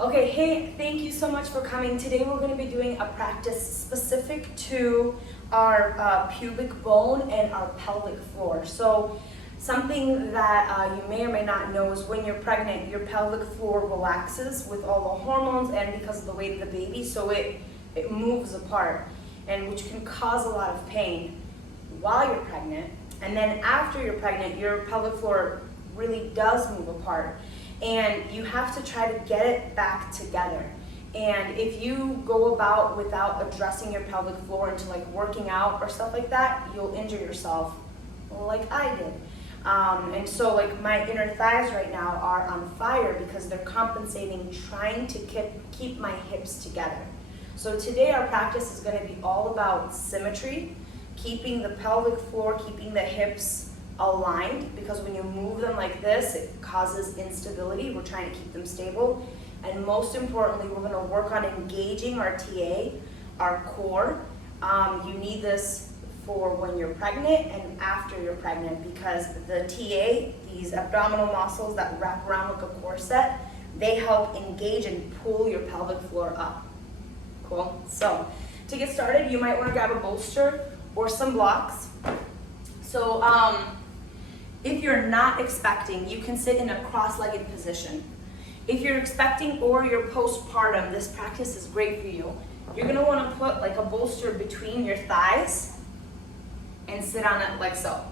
Okay, hey, thank you so much for coming. Today we're going to be doing a practice specific to our pubic bone and our pelvic floor. So something that you may or may not know is when you're pregnant, your pelvic floor relaxes with all the hormones and because of the weight of the baby, so it moves apart, and which can cause a lot of pain while you're pregnant. And then after you're pregnant, your pelvic floor really does move apart. And you have to try to get it back together. And if you go about without addressing your pelvic floor into like working out or stuff like that, you'll injure yourself like I did. And so like my inner thighs right now are on fire because they're compensating, trying to keep my hips together. So today our practice is going to be all about symmetry, keeping the pelvic floor, keeping the hips aligned, because when you move them like this, it causes instability. We're trying to keep them stable. And most importantly, we're going to work on engaging our TA, our core. You need this for when you're pregnant and after you're pregnant, because the TA, these abdominal muscles that wrap around like a corset, they help engage and pull your pelvic floor up. Cool? So to get started, you might want to grab a bolster or some blocks. So if you're not expecting, you can sit in a cross-legged position. If you're expecting or you're postpartum, this practice is great for you. You're gonna wanna put like a bolster between your thighs and sit on it like so,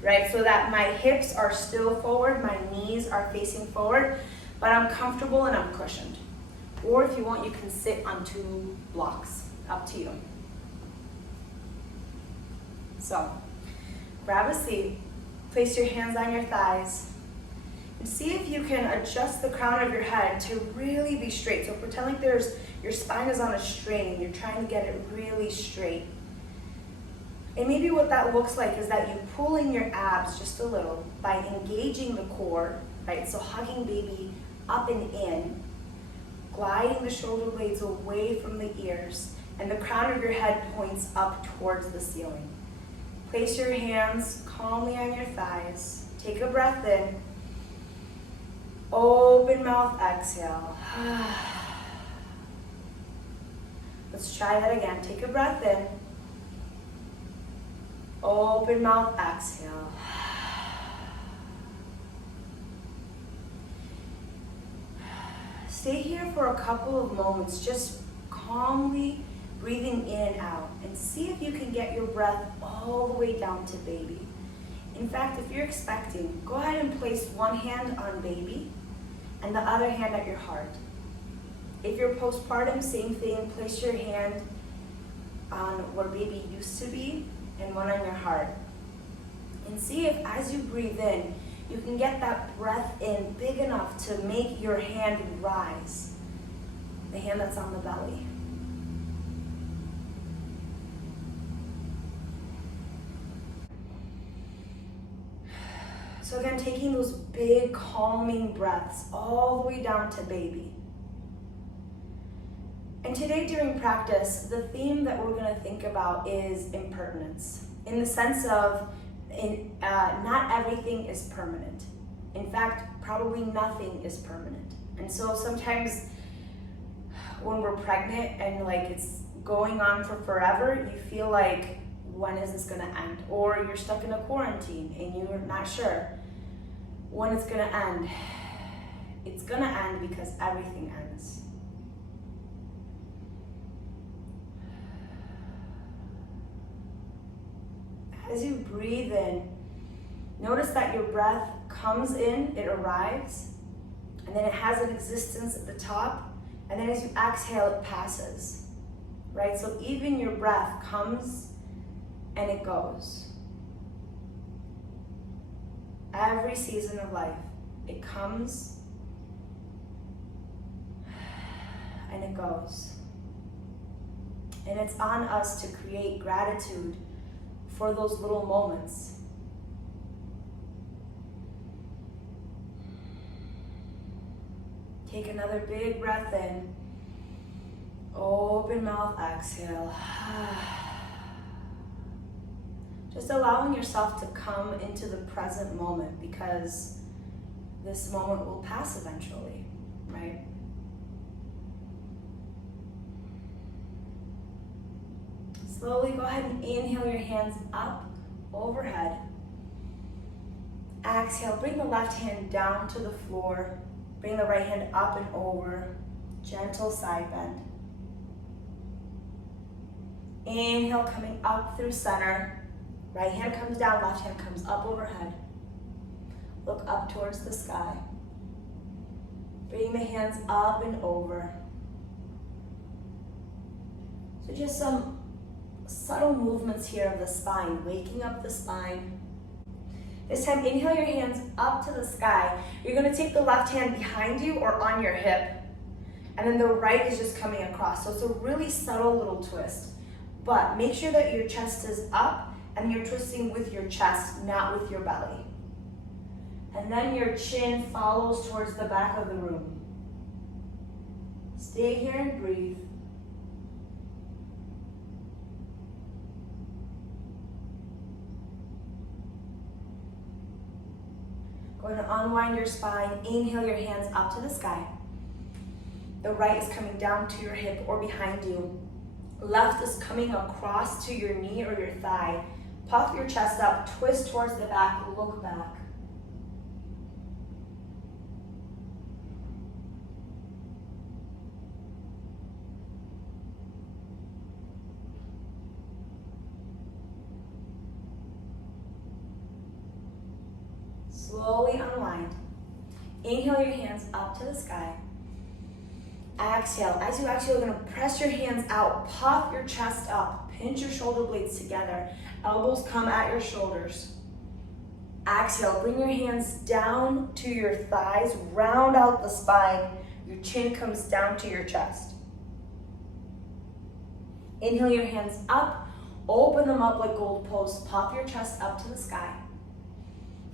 right? So that my hips are still forward, my knees are facing forward, but I'm comfortable and I'm cushioned. Or if you want, you can sit on 2 blocks, up to you. So, grab a seat. Place your hands on your thighs and see if you can adjust the crown of your head to really be straight. So pretend like your spine is on a string and you're trying to get it really straight. And maybe what that looks like is that you pull in your abs just a little by engaging the core, right? So hugging baby up and in, gliding the shoulder blades away from the ears, and the crown of your head points up towards the ceiling. Place your hands calmly on your thighs. Take a breath in. Open mouth, exhale. Let's try that again. Take a breath in. Open mouth, exhale. Stay here for a couple of moments, just calmly breathing in and out, and see if you can get your breath all the way down to baby. In fact, if you're expecting, go ahead and place one hand on baby and the other hand at your heart. If you're postpartum, same thing, place your hand on where baby used to be and one on your heart. And see if as you breathe in, you can get that breath in big enough to make your hand rise, the hand that's on the belly. So again, taking those big calming breaths all the way down to baby. And today during practice, the theme that we're going to think about is impermanence, in the sense of not everything is permanent. In fact, probably nothing is permanent. And so sometimes when we're pregnant and like it's going on for forever, you feel like, when is this going to end? Or you're stuck in a quarantine and you're not sure when it's going to end. It's going to end because everything ends. As you breathe in, notice that your breath comes in, it arrives, and then it has an existence at the top, and then as you exhale, it passes, right? So even your breath comes and it goes. Every season of life, it comes and it goes. And it's on us to create gratitude for those little moments. Take another big breath in. Open mouth, exhale. Just allowing yourself to come into the present moment, because this moment will pass eventually, right? Slowly go ahead and inhale your hands up, overhead. Exhale, bring the left hand down to the floor. Bring the right hand up and over. Gentle side bend. Inhale, coming up through center. Right hand comes down, left hand comes up overhead. Look up towards the sky. Bring the hands up and over. So just some subtle movements here of the spine, waking up the spine. This time, inhale your hands up to the sky. You're gonna take the left hand behind you or on your hip, and then the right is just coming across. So it's a really subtle little twist. But make sure that your chest is up and you're twisting with your chest, not with your belly. And then your chin follows towards the back of the room. Stay here and breathe. Going to unwind your spine. Inhale your hands up to the sky. The right is coming down to your hip or behind you. Left is coming across to your knee or your thigh. Puff your chest up, twist towards the back, look back. Slowly unwind. Inhale your hands up to the sky. Exhale. As you exhale, you're going to press your hands out, puff your chest up, pinch your shoulder blades together. Elbows come at your shoulders. Exhale, bring your hands down to your thighs, round out the spine. Your chin comes down to your chest. Inhale your hands up, open them up like gold posts, puff your chest up to the sky.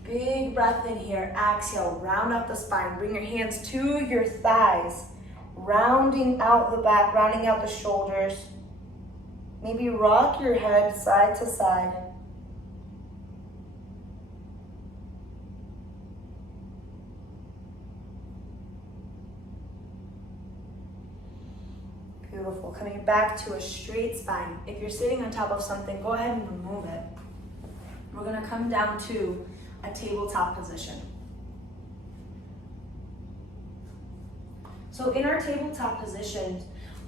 Big breath in here. Exhale, round out the spine. Bring your hands to your thighs, rounding out the back, rounding out the shoulders. Maybe rock your head side to side. Beautiful. Coming back to a straight spine. If you're sitting on top of something, go ahead and remove it. We're going to come down to a tabletop position. So in our tabletop position,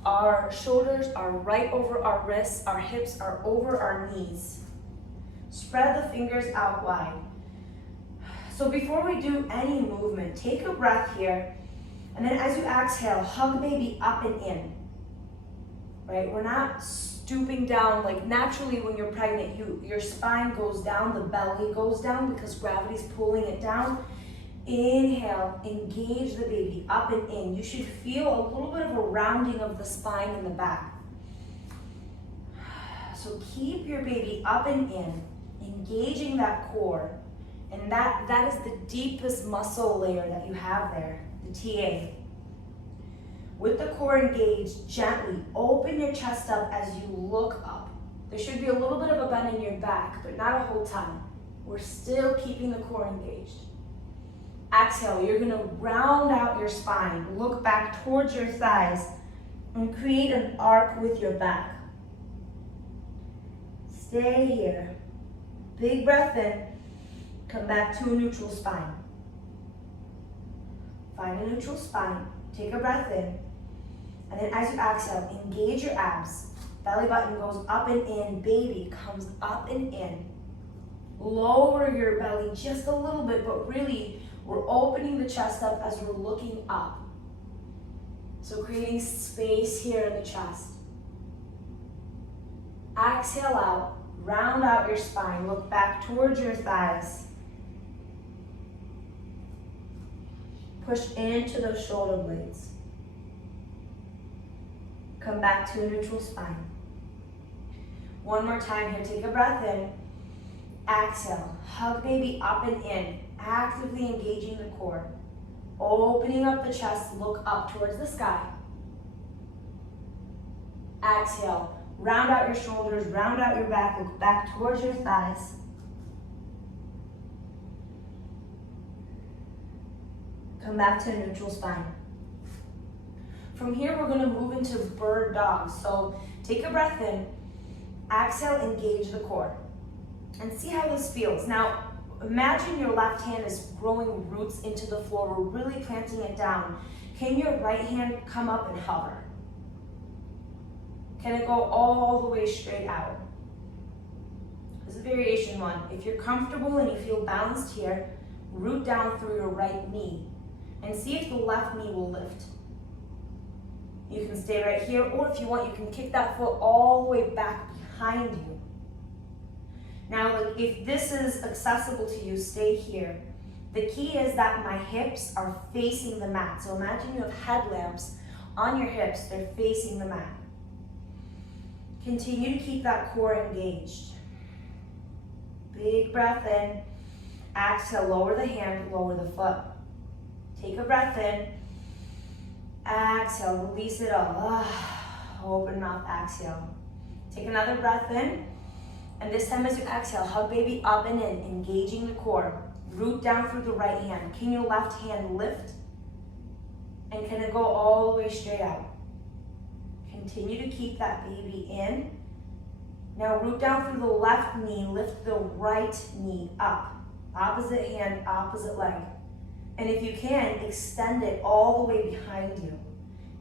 our shoulders are right over our wrists, our hips are over our knees. Spread the fingers out wide. So before we do any movement, take a breath here, and then as you exhale, hug baby up and in. Right? We're not stooping down. Like naturally when you're pregnant, your spine goes down, the belly goes down because gravity's pulling it down. Inhale, engage the baby up and in. You should feel a little bit of a rounding of the spine in the back. So keep your baby up and in, engaging that core. And that is the deepest muscle layer that you have there, the TA. With the core engaged, gently open your chest up as you look up. There should be a little bit of a bend in your back, but not a whole ton. We're still keeping the core engaged. Exhale, you're gonna round out your spine, look back towards your thighs, and create an arc with your back. Stay here. Big breath in, come back to a neutral spine. Find a neutral spine, take a breath in, and then as you exhale, engage your abs. Belly button goes up and in, baby comes up and in. Lower your belly just a little bit, but really, we're opening the chest up as we're looking up. So creating space here in the chest. Exhale out, round out your spine, look back towards your thighs. Push into those shoulder blades. Come back to a neutral spine. One more time here, take a breath in. Exhale, hug baby up and in, actively engaging the core. Opening up the chest, look up towards the sky. Exhale, round out your shoulders, round out your back, look back towards your thighs. Come back to a neutral spine. From here, we're gonna move into bird dog. So take a breath in, Exhale, engage the core. And see how this feels. Now, imagine your left hand is growing roots into the floor. We're really planting it down. Can your right hand come up and hover? Can it go all the way straight out? This is variation one. If you're comfortable and you feel balanced here, root down through your right knee and see if the left knee will lift. You can stay right here, or if you want, you can kick that foot all the way back behind you. Now, if this is accessible to you, stay here. The key is that my hips are facing the mat. So imagine you have headlamps on your hips, they're facing the mat. Continue to keep that core engaged. Big breath in. Exhale, lower the hand, lower the foot. Take a breath in. Exhale, release it all. Open mouth, exhale. Take another breath in. And this time as you exhale, hug baby up and in, engaging the core. Root down through the right hand. Can your left hand lift? And can it go all the way straight out? Continue to keep that baby in. Now root down through the left knee, lift the right knee up. Opposite hand, opposite leg. And if you can, extend it all the way behind you,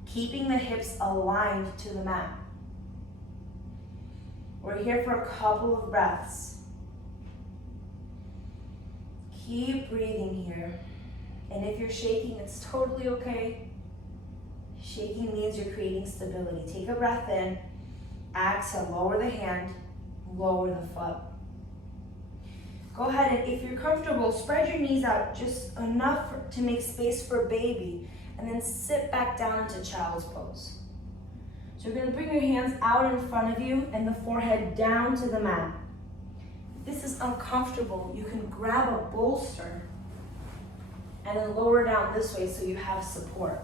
keeping the hips aligned to the mat. We're here for a couple of breaths. Keep breathing here. And if you're shaking, it's totally okay. Shaking means you're creating stability. Take a breath in. Exhale, lower the hand, lower the foot. Go ahead and if you're comfortable, spread your knees out just enough to make space for baby, and then sit back down into child's pose. So you're going to bring your hands out in front of you and the forehead down to the mat. If this is uncomfortable, you can grab a bolster and then lower down this way so you have support.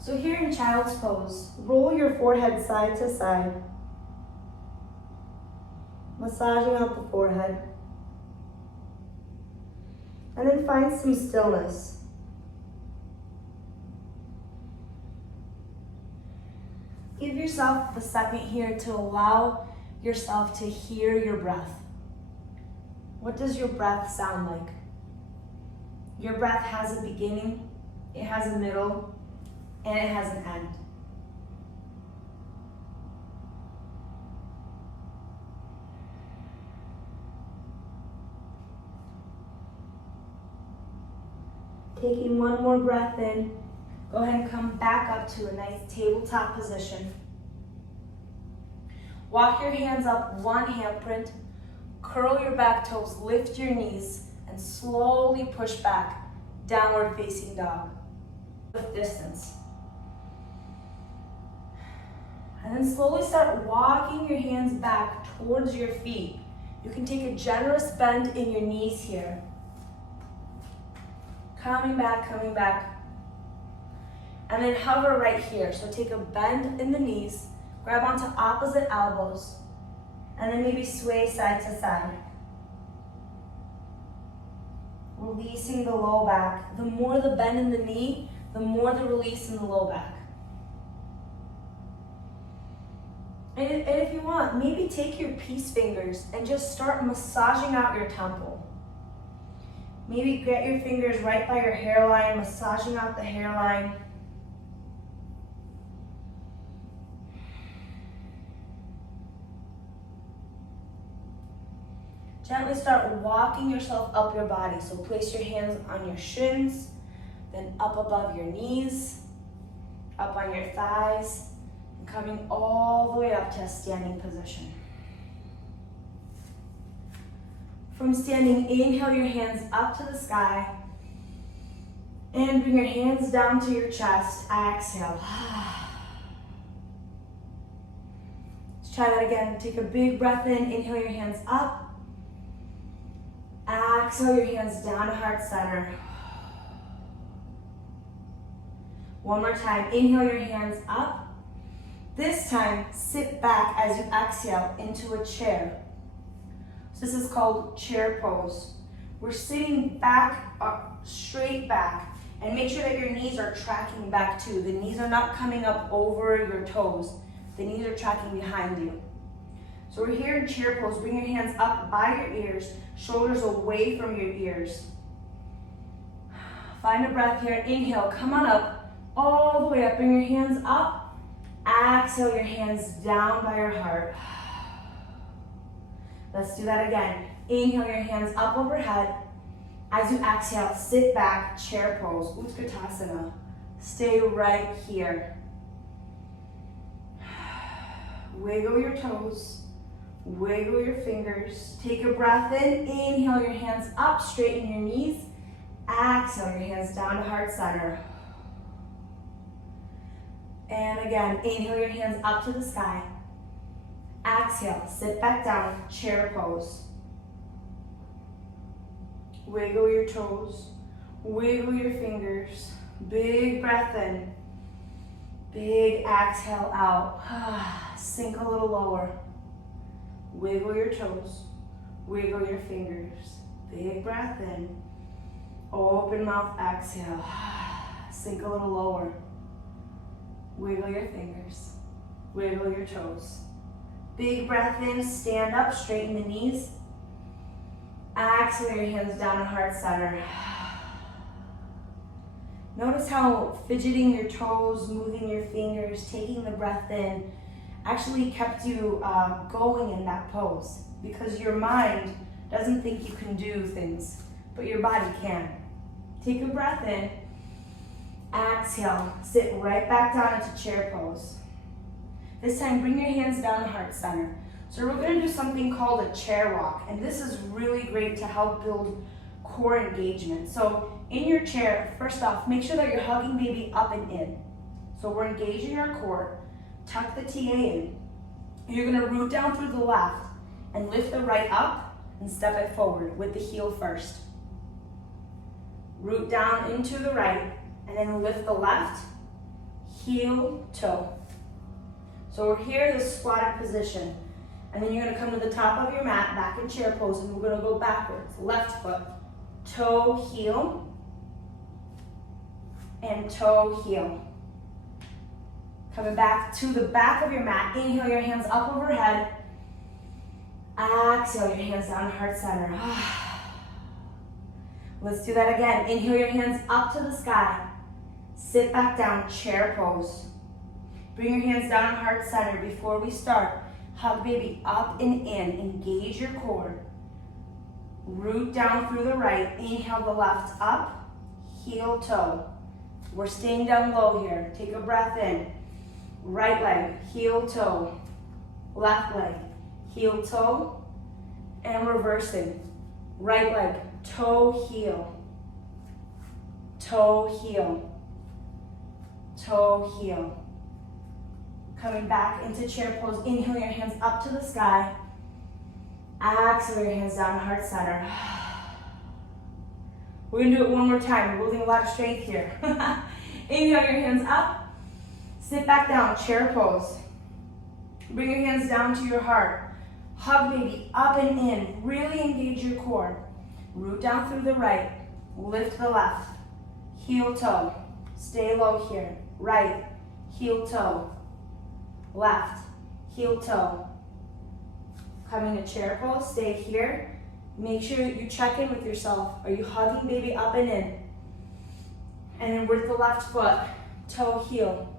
So here in child's pose, roll your forehead side to side, massaging out the forehead. And then find some stillness. Give yourself a second here to allow yourself to hear your breath. What does your breath sound like? Your breath has a beginning, it has a middle, and it has an end. Taking one more breath in, go ahead and come back up to a nice tabletop position. Walk your hands up, one handprint, curl your back toes, lift your knees, and slowly push back, downward facing dog with distance. And then slowly start walking your hands back towards your feet. You can take a generous bend in your knees here. Coming back. And then hover right here. So take a bend in the knees, grab onto opposite elbows, and then maybe sway side to side. Releasing the low back. The more the bend in the knee, the more the release in the low back. And if you want, maybe take your peace fingers and just start massaging out your temple. Maybe get your fingers right by your hairline, massaging out the hairline. Gently start walking yourself up your body. So place your hands on your shins, then up above your knees, up on your thighs, coming all the way up to a standing position. From standing, inhale your hands up to the sky and bring your hands down to your chest. Exhale. Let's try that again. Take a big breath in, inhale your hands up. Exhale your hands down to heart center. One more time, inhale your hands up. This time, sit back as you exhale into a chair. So this is called chair pose. We're sitting back, straight back, And make sure that your knees are tracking back too. The knees are not coming up over your toes. The knees are tracking behind you. So we're here in chair pose. Bring your hands up by your ears, shoulders away from your ears. Find a breath here. Inhale, come on up, all the way up. Bring your hands up. Exhale, your hands down by your heart. Let's do that again. Inhale, your hands up overhead. As you exhale, sit back, chair pose, Utkatasana. Stay right here. Wiggle your toes, wiggle your fingers. Take a breath in. Inhale, your hands up, straighten your knees. Exhale, your hands down to heart center. And again, inhale your hands up to the sky. Exhale, sit back down, chair pose. Wiggle your toes, wiggle your fingers. Big breath in, big exhale out. Sink a little lower. Wiggle your toes, wiggle your fingers. Big breath in, open mouth, exhale. Sink a little lower. Wiggle your fingers, wiggle your toes. Big breath in, stand up, straighten the knees. Exhale your hands down to heart center. Notice how fidgeting your toes, moving your fingers, taking the breath in actually kept you going in that pose, because your mind doesn't think you can do things, but your body can. Take a breath in. Exhale, sit right back down into chair pose. This time, bring your hands down to heart center. So we're going to do something called a chair walk, and this is really great to help build core engagement. So in your chair, first off, make sure that you're hugging baby up and in. So we're engaging our core. Tuck the TA in. You're going to root down through the left and lift the right up and step it forward with the heel first. Root down into the right and then lift the left, heel, toe. So we're here in the squatted position. And then you're going to come to the top of your mat, back in chair pose, and we're going to go backwards. Left foot, toe, heel, and toe, heel. Coming back to the back of your mat. Inhale your hands up overhead. Exhale your hands down to heart center. Let's do that again. Inhale your hands up to the sky. Sit back down, chair pose. Bring your hands down to heart center. Before we start, hug baby up and in. Engage your core. Root down through the right. Inhale the left up. Heel, toe. We're staying down low here. Take a breath in. Right leg, heel, toe. Left leg, heel, toe. And reversing. Right leg, toe, heel. Toe, heel. Toe, heel. Coming back into chair pose. Inhale your hands up to the sky. Exhale your hands down to heart center. We're going to do it one more time. We're building a lot of strength here. Inhale your hands up. Sit back down, chair pose. Bring your hands down to your heart. Hug baby up and in. Really engage your core. Root down through the right. Lift the left. Heel, toe. Stay low here. Right. Heel, toe. Left, heel, toe. Coming to chair pose, stay here. Make sure that you check in with yourself. Are you hugging baby up and in? And then with the left foot, toe, heel.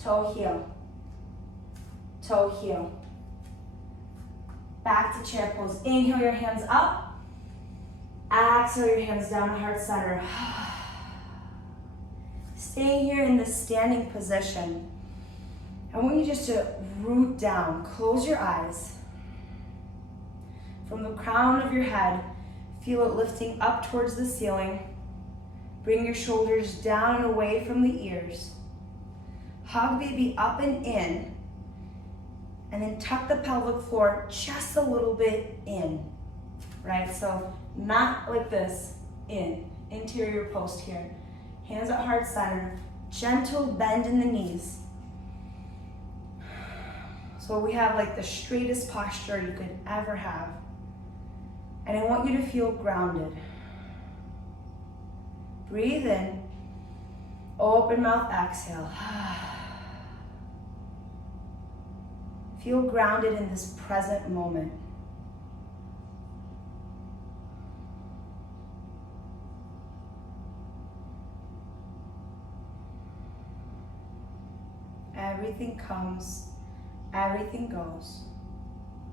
Toe, heel. Toe, heel. Back to chair pose. Inhale your hands up. Exhale your hands down to heart center. Staying here in this standing position. I want you just to root down, close your eyes. From the crown of your head, feel it lifting up towards the ceiling. Bring your shoulders down and away from the ears. Hug baby up and in. And then tuck the pelvic floor just a little bit in. Right, so not like this, in. Interior post here. Hands at heart center. Gentle bend in the knees. So we have like the straightest posture you could ever have. And I want you to feel grounded. Breathe in. Open mouth, exhale. Feel grounded in this present moment. Everything comes, everything goes,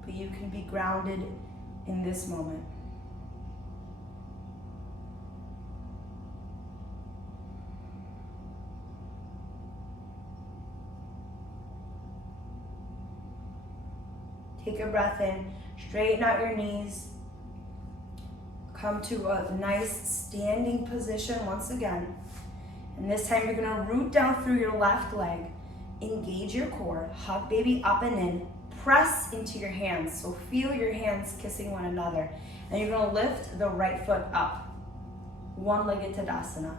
but you can be grounded in this moment. Take a breath in, straighten out your knees, come to a nice standing position once again. And this time you're gonna root down through your left leg, engage your core, hug baby up and in, press into your hands. So feel your hands kissing one another. And you're gonna lift the right foot up, one-legged Tadasana.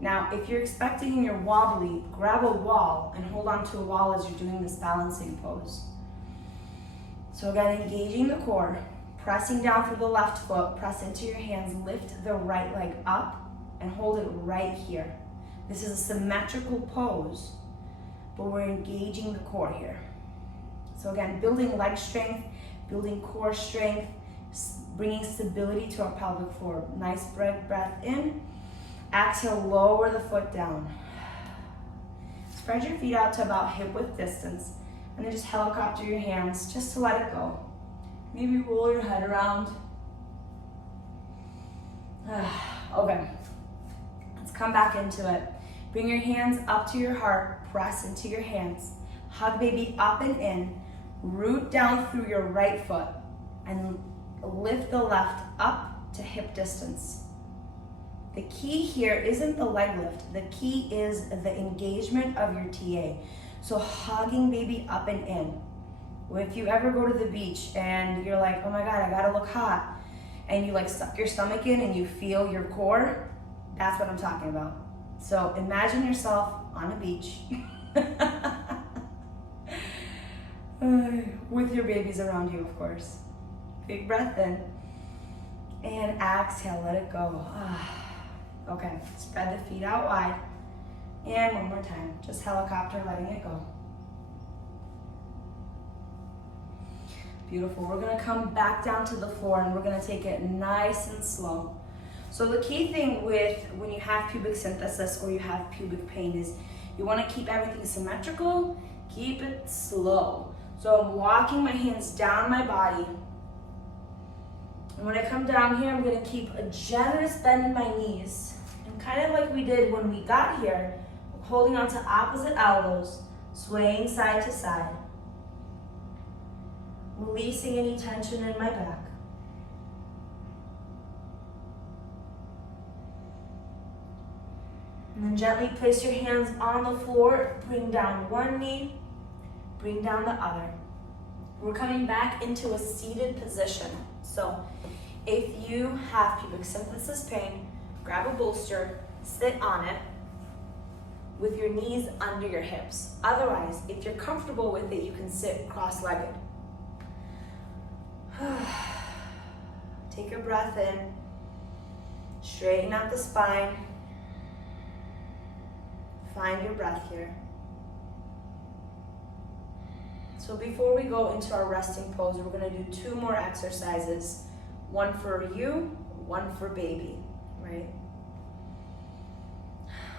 Now, if you're expecting and you're wobbly, grab a wall and hold on to a wall as you're doing this balancing pose. So again, engaging the core, pressing down through the left foot, press into your hands, lift the right leg up and hold it right here. This is a symmetrical pose, but we're engaging the core here. So again, building leg strength, building core strength, bringing stability to our pelvic floor. Nice breath in. Exhale, lower the foot down. Spread your feet out to about hip width distance, and then just helicopter your hands just to let it go. Maybe roll your head around. Okay, let's come back into it. Bring your hands up to your heart, press into your hands. Hug baby up and in, root down through your right foot, and lift the left up to hip distance. The key here isn't the leg lift, the key is the engagement of your TA. So hugging baby up and in. If you ever go to the beach and you're like, oh my God, I gotta look hot, and you like suck your stomach in and you feel your core, that's what I'm talking about. So imagine yourself on a beach with your babies around you, of course. Big breath in and exhale, let it go. Okay, spread the feet out wide. And one more time, just helicopter, letting it go. Beautiful. We're gonna come back down to the floor and we're gonna take it nice and slow. So the key thing with when you have pubic synthesis or you have pubic pain is you wanna keep everything symmetrical, keep it slow. So I'm walking my hands down my body. And when I come down here, I'm gonna keep a generous bend in my knees. And kind of like we did when we got here, holding on to opposite elbows, swaying side to side. Releasing any tension in my back. And then gently place your hands on the floor, bring down one knee, bring down the other. We're coming back into a seated position. So if you have pubic symphysis pain, grab a bolster, sit on it with your knees under your hips. Otherwise, if you're comfortable with it, you can sit cross-legged. Take a breath in, straighten out the spine, find your breath here. So before we go into our resting pose, we're gonna do 2 more exercises, one for you, one for baby, right?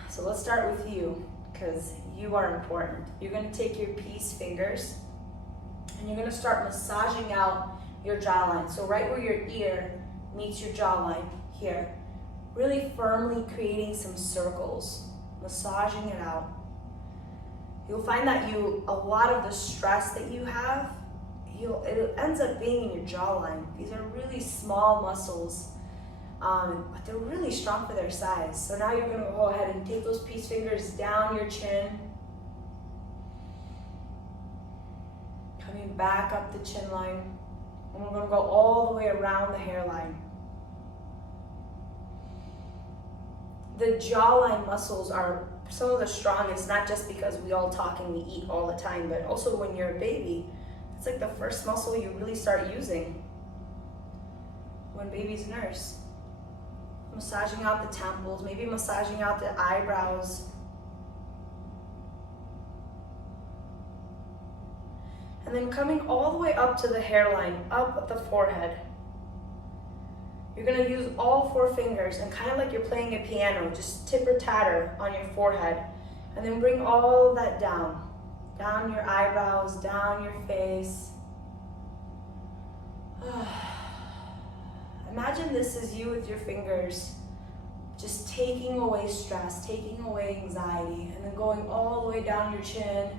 So let's start with you, because you are important. You're gonna take your peace fingers and you're gonna start massaging out your jawline. So right where your ear meets your jawline here, really firmly creating some circles, massaging it out. You'll find that a lot of the stress that you have, it ends up being in your jawline. These are really small muscles, but they're really strong for their size. So now you're gonna go ahead and take those peace fingers down your chin, coming back up the chin line. And we're gonna go all the way around the hairline. The jawline muscles are some of the strongest, not just because we all talk and we eat all the time, but also when you're a baby. It's like the first muscle you really start using when babies nurse. massaging out the temples, maybe massaging out the eyebrows. And then coming all the way up to the hairline, up at the forehead. You're gonna use all 4 fingers and kind of like you're playing a piano, just tip or tatter on your forehead. And then bring all of that down. Down your eyebrows, down your face. Imagine this is you with your fingers, just taking away stress, taking away anxiety, and then going all the way down your chin,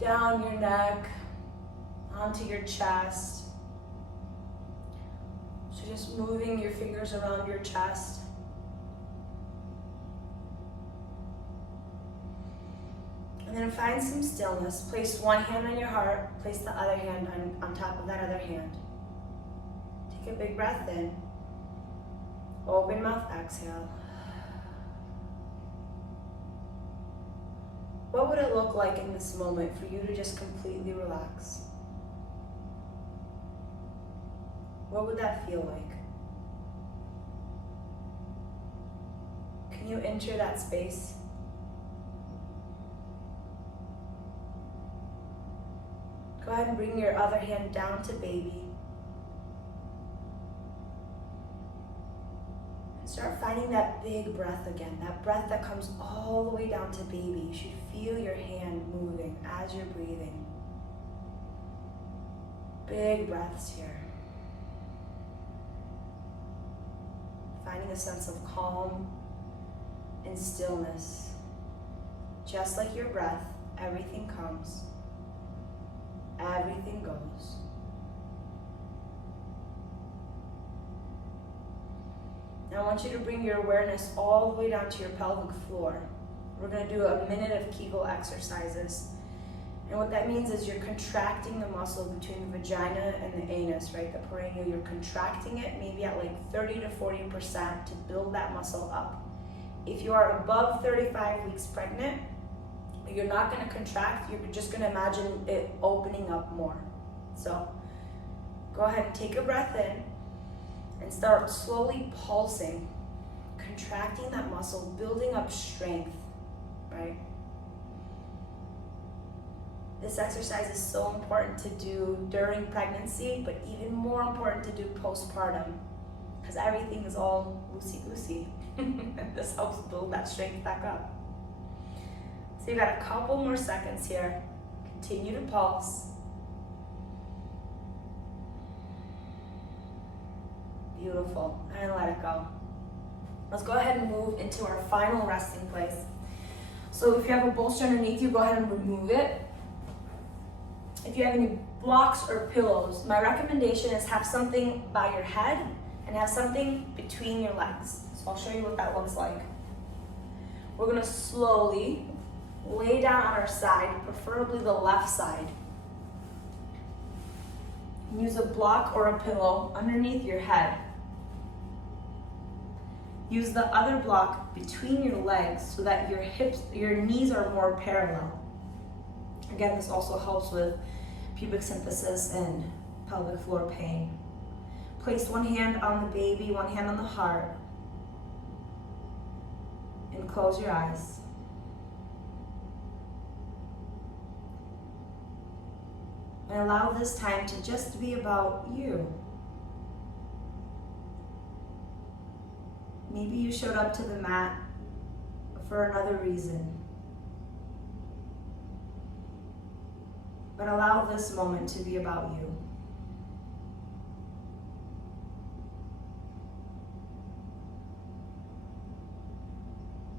down your neck, onto your chest. So just moving your fingers around your chest. And then find some stillness. Place one hand on your heart, place the other hand on top of that other hand. Take a big breath in. Open mouth, exhale. What would it look like in this moment for you to just completely relax? What would that feel like? Can you enter that space? Go ahead and bring your other hand down to baby. And start finding that big breath again, that breath that comes all the way down to baby. You should feel your hand moving as you're breathing. Big breaths here. Finding a sense of calm and stillness. Just like your breath, everything comes. Everything goes. Now I want you to bring your awareness all the way down to your pelvic floor. We're going to do a minute of Kegel exercises. And what that means is you're contracting the muscle between the vagina and the anus, right? The perineal. You're contracting it maybe at like 30 to 40% to build that muscle up. If you are above 35 weeks pregnant, you're not going to contract, you're just going to imagine it opening up more. So go ahead and take a breath in and start slowly pulsing, contracting that muscle, building up strength, right? This exercise is so important to do during pregnancy, but even more important to do postpartum, because everything is all loosey-goosey. This helps build that strength back up. So you've got a couple more seconds here. Continue to pulse. Beautiful. And let it go. Let's go ahead and move into our final resting place. So if you have a bolster underneath you, go ahead and remove it. If you have any blocks or pillows, my recommendation is have something by your head and have something between your legs. So I'll show you what that looks like. We're gonna slowly lay down on our side, preferably the left side. Use a block or a pillow underneath your head. Use the other block between your legs so that your hips, your knees are more parallel. Again, this also helps with pubic symphysis and pelvic floor pain. Place one hand on the baby, one hand on the heart, and close your eyes. And allow this time to just be about you. Maybe you showed up to the mat for another reason. But allow this moment to be about you.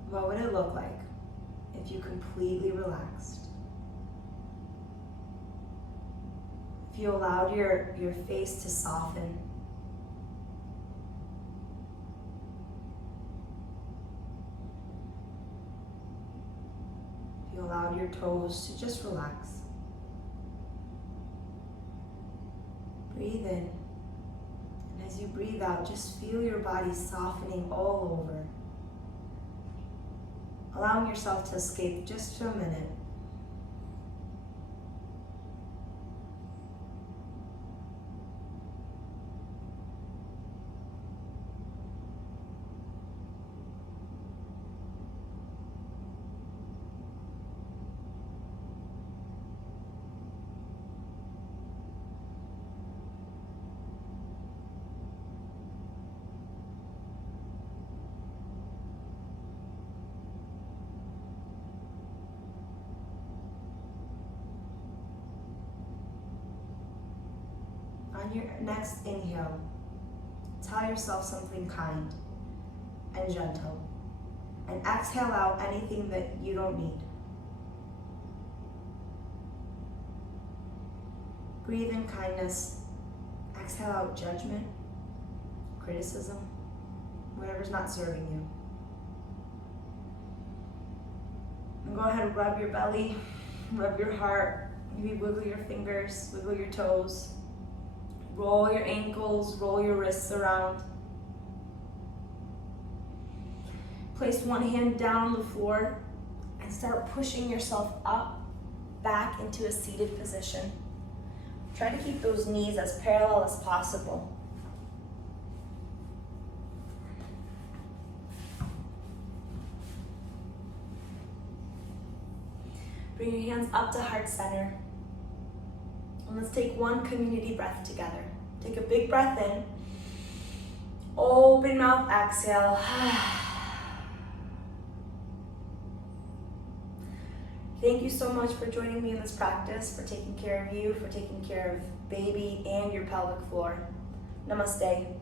What would it look like if you completely relaxed? If you allowed your face to soften. If you allowed your toes to just relax. Breathe in. And as you breathe out, just feel your body softening all over. Allowing yourself to escape just for a minute. On your next inhale, tell yourself something kind and gentle. And exhale out anything that you don't need. Breathe in kindness. Exhale out judgment, criticism, whatever's not serving you. And go ahead and rub your belly, rub your heart, maybe wiggle your fingers, wiggle your toes, roll your ankles, roll your wrists around. Place one hand down on the floor and start pushing yourself up, back into a seated position. Try to keep those knees as parallel as possible. Bring your hands up to heart center. And let's take one community breath together. Take a big breath in. Open mouth, exhale. Thank you so much for joining me in this practice, for taking care of you, for taking care of baby and your pelvic floor. Namaste.